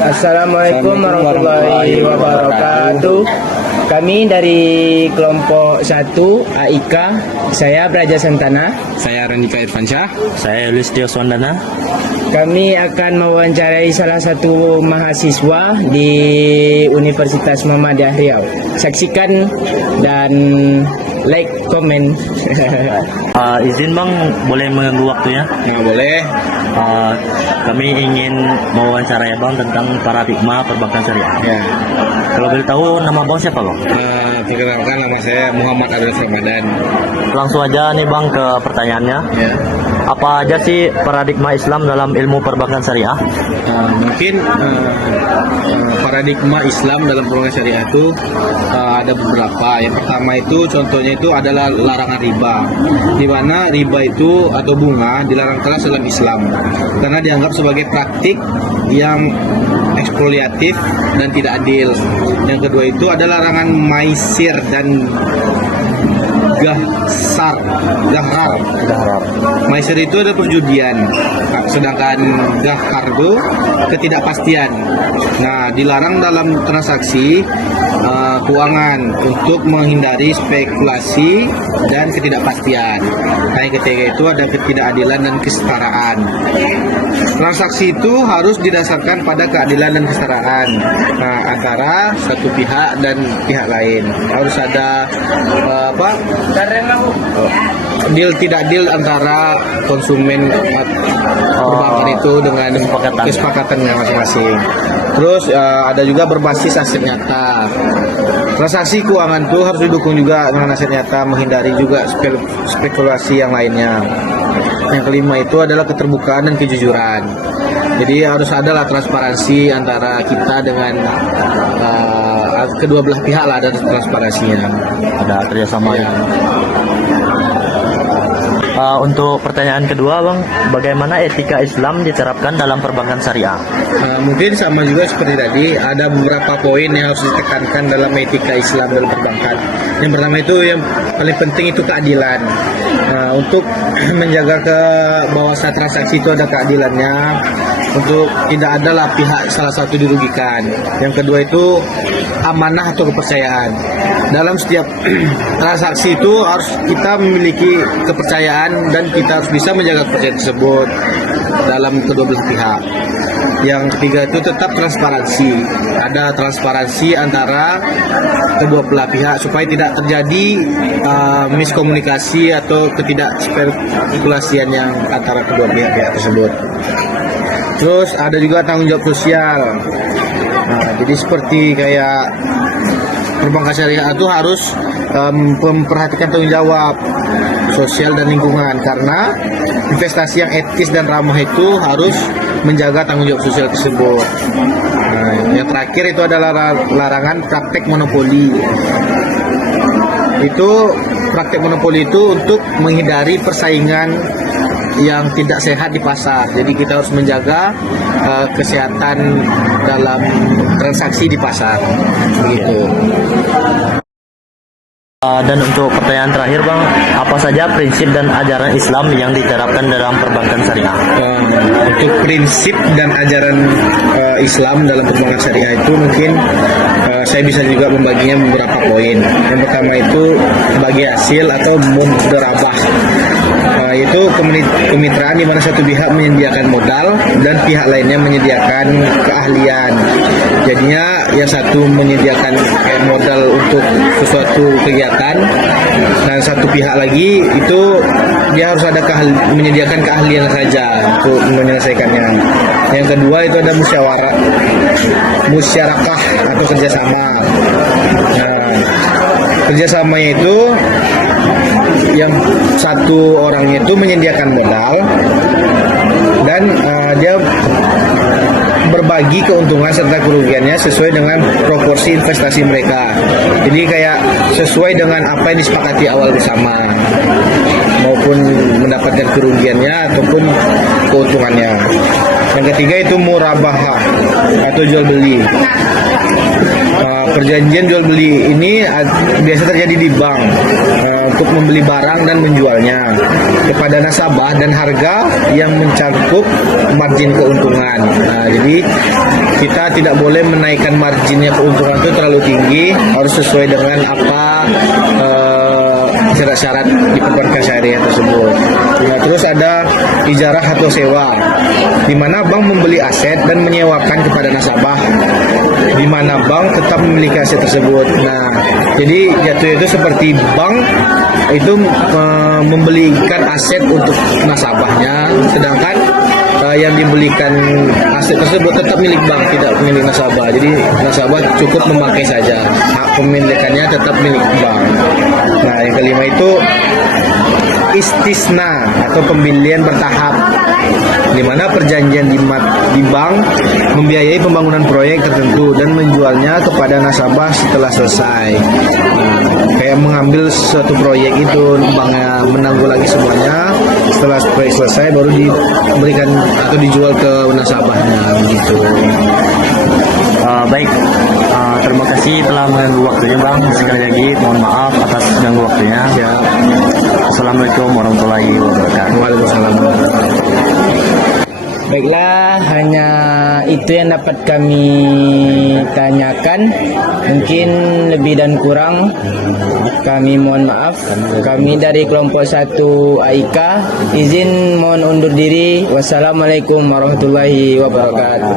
Assalamualaikum warahmatullahi wabarakatuh. Kami dari kelompok 1 AIK. Saya Braja Santana. Saya Randika Irfansyah. Saya Yulistio Sondana. Kami akan mewawancarai salah satu mahasiswa di Universitas Muhammadiyah Riau. Saksikan dan like, komen. Izin Bang, boleh mengganggu waktunya? Nah, boleh. Kami ingin mewawancarai Bang tentang paradigma perbankan syariah. Ya. Kalau boleh tahu nama Bang siapa Bang? Perkenalkan, nama saya Muhammad Abdul Ramadan. Langsung aja nih Bang ke pertanyaannya. Ya. Apa aja sih paradigma Islam dalam ilmu perbankan syariah? Mungkin paradigma Islam dalam perbankan syariah itu ada beberapa. Yang pertama itu contohnya itu adalah larangan riba, di mana riba itu atau bunga dilarang keras dalam Islam karena dianggap sebagai praktik yang eksploitatif dan tidak adil. Yang kedua itu adalah larangan maisir dan gahar. Maisir itu adalah perjudian, sedangkan gahar itu ketidakpastian. Nah, dilarang dalam transaksi keuangan untuk menghindari spekulasi dan ketidakpastian. Nah, yang ketiga itu ada ketidakadilan dan kesetaraan. Transaksi itu harus didasarkan pada keadilan dan kesetaraan antara satu pihak dan pihak lain. Harus ada deal tidak deal antara konsumen perbankan itu dengan kesepakatannya masing-masing. Terus ada juga berbasis aset nyata. Transaksi keuangan itu harus didukung juga dengan aset nyata, menghindari juga spekulasi yang lainnya. Yang kelima itu adalah keterbukaan dan kejujuran. Jadi harus adalah transparansi antara kita dengan kedua belah pihak lah, ada transparansinya. Ada kerjasama ya. Untuk pertanyaan kedua Bang, bagaimana etika Islam diterapkan dalam perbankan syariah? Mungkin sama juga seperti tadi, ada beberapa poin yang harus ditekankan dalam etika Islam dalam perbankan. Yang pertama itu yang paling penting itu keadilan. Untuk menjaga bahwa saat transaksi itu ada keadilannya, untuk tidak adalah pihak salah satu dirugikan. Yang kedua itu amanah atau kepercayaan. Dalam setiap transaksi itu harus kita memiliki kepercayaan dan kita harus bisa menjaga kepercayaan tersebut dalam kedua belah pihak. Yang ketiga itu tetap transparansi. Ada transparansi antara kedua belah pihak supaya tidak terjadi miskomunikasi atau ketidakspekulasian yang antara kedua pihak tersebut. Terus ada juga tanggung jawab sosial. Jadi seperti kayak perbankan syariah itu harus memperhatikan tanggung jawab sosial dan lingkungan, karena investasi yang etis dan ramah itu harus menjaga tanggung jawab sosial tersebut. Yang terakhir itu adalah larangan praktek monopoli. Itu praktek monopoli itu untuk menghindari persaingan yang tidak sehat di pasar. Jadi kita harus menjaga kesehatan dalam transaksi di pasar. Begitu. Dan untuk pertanyaan terakhir Bang, apa saja prinsip dan ajaran Islam yang diterapkan dalam perbankan syariah? Untuk prinsip dan ajaran Islam dalam perbankan syariah itu mungkin saya bisa juga membaginya beberapa poin. Yang pertama itu bagi hasil atau mudarabah. Itu kemitraan di mana satu pihak menyediakan modal dan pihak lainnya menyediakan keahlian. Jadinya yang satu menyediakan modal untuk sesuatu kegiatan dan satu pihak lagi itu dia harus ada menyediakan keahlian saja untuk menyelesaikannya. Yang kedua itu ada musyarakah atau kerjasama. Nah, kerjasamanya itu yang satu orangnya itu menyediakan modal dan dia berbagi keuntungan serta kerugiannya sesuai dengan proporsi investasi mereka. Jadi kayak sesuai dengan apa yang disepakati awal bersama, maupun mendapatkan kerugiannya ataupun keuntungannya. Yang ketiga itu murabahah atau jual beli. perjanjian jual beli ini biasa terjadi di bank untuk membeli barang dan menjualnya kepada nasabah, dan harga yang mencakup margin keuntungan. Nah, jadi kita tidak boleh menaikkan marginnya keuntungan itu terlalu tinggi, harus sesuai dengan apa syarat-syarat di perbankan syariah tersebut. Nah, terus ada ijarah atau sewa, di mana bank membeli aset dan menyewakan kepada nasabah, di mana bank tetap memiliki aset tersebut. Nah, jadi jatuhnya itu seperti bank itu membelikan aset untuk nasabahnya, sedangkan yang dibelikan aset tersebut tetap milik bank, tidak milik nasabah. Jadi nasabah cukup memakai saja, hak pemilikannya tetap milik bank. Nah, yang kelima itu istisna atau pembelian bertahap, di mana perjanjian di bank membiayai pembangunan proyek tertentu dan menjualnya kepada nasabah setelah selesai. Kayak mengambil suatu proyek itu, banknya menangguh lagi semuanya, setelah proyek selesai baru diberikan atau dijual ke nasabahnya gitu. Baik, terima kasih telah mengganggu waktunya Bang. Sekali lagi mohon maaf atas ganggu waktunya. Ya. Assalamualaikum warahmatullahi wabarakatuh. Waalaikumsalam. Baiklah, hanya itu yang dapat kami tanyakan. Mungkin lebih dan kurang kami mohon maaf. Kami dari kelompok 1 AIK izin mohon undur diri. Wassalamualaikum warahmatullahi wabarakatuh.